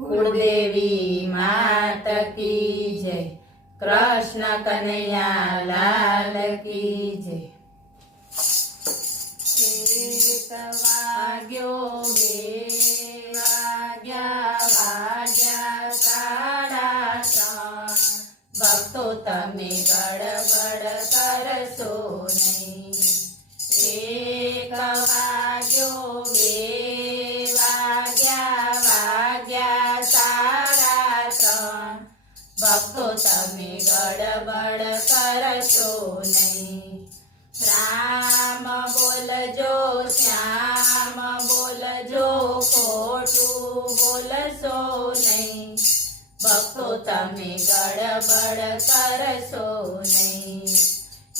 कुलदेवी मात की जय। कृष्ण कन्हैया लाल की जय। एक वाग्यो बे वाग्या वाग्या साड़ा त्रण भक्तो तमे गड़बड़ करशो नहीं। एक वाग्यो बे वाग्या वाग्या साड़ा त्रण भक्तो तमे गड़बड़ करशो नहीं। राम बोलजो श्याम बोलजो खोटू बोलशो नहीं। भक्तो तमे गड़बड़ करशो नहीं।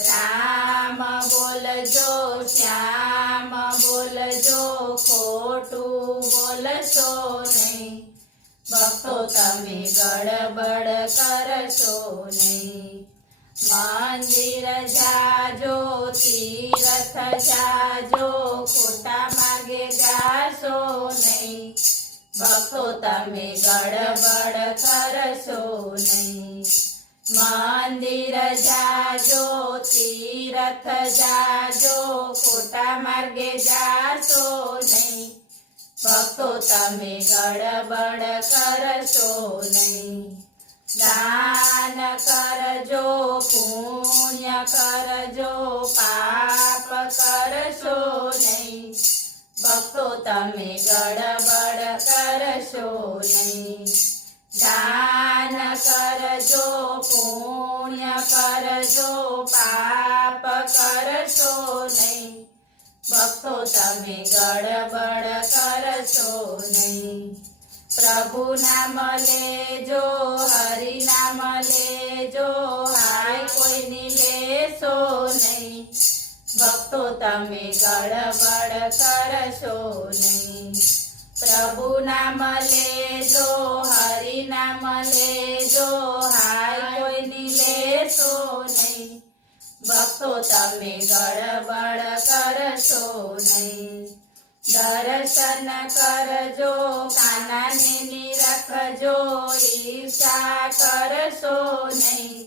राम बोलजो श्याम बोलजो खोटू बोलशो नहीं। भक्तो तमे गड़बड़ करशो नहीं। मंदिर जाजो तीरथ जाजो खोटा मार्गे जाशो नहीं। भक्तो तमे गड़बड़ करशो नहीं। मंदिर जाजो तीरथ जाजो खोटा मार्गे जाशो नहीं। भक्तो तमे गड़बड़ करशो नहीं। दान करजो पुण्य करजो पाप करशो नहीं। भक्तो तमे गड़बड़ करशो नहीं। दान करजो पुण्य करजो पाप करशो नहीं। भक्तो तमे गड़बड़ करशो नहीं। प्रभु नाम लेजो हरि नाम लेजो हाय कोई लेशो नहीं। भक्तो तमे गड़बड़ करशो नहीं। प्रभु नाम लेजो हरि नाम लेजो हाय कोई लेशो नहीं। भक्तो तमे गड़बड़ करशो नहीं। दर्शन करजो कानाने निरखजो ईर्षा करशो नहीं।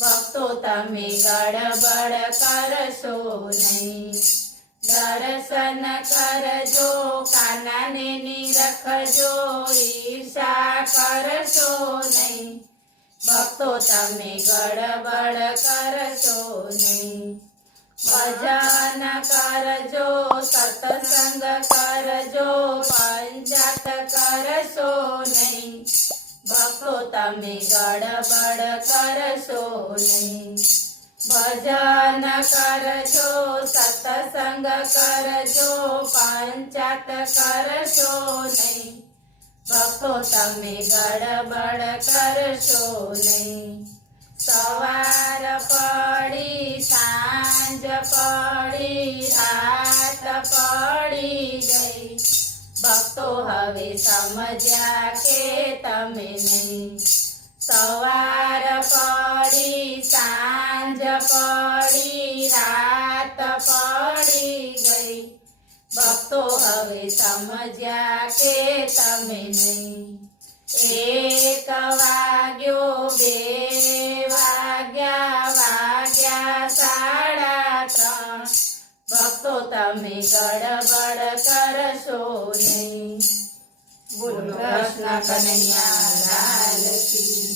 भक्तो तमे गड़बड़ करशो नहीं। दर्शन करजो कानाने निरखजो ईर्षा करशो नहीं। भक्तो तमे गड़बड़ करशो नहीं। भजन करजो सत्संग करजो पंचायत करशो नहीं। भक्तो तमे गड़बड़ करशो नहीं। भजन करजो सत्संग करजो पंचायत करशो नहीं। भक्तो तमे गड़बड़ करशो नहीं। सवार पड़ी सांझ पड़ी रात पड़ी गई। भक्तो हवे समझ्या के तमे नहीं। सवार पड़ी सांझ पड़ी रात पड़ी गई। भक्तो हवे समझ्या के तमे नहीं। एक वाग्यो बे वाग्या वाग्या साड़ा त्रण भक्तो तमे गड़बड़ करशो नहीं। बोलो कृष्ण कन्हैया लाल की।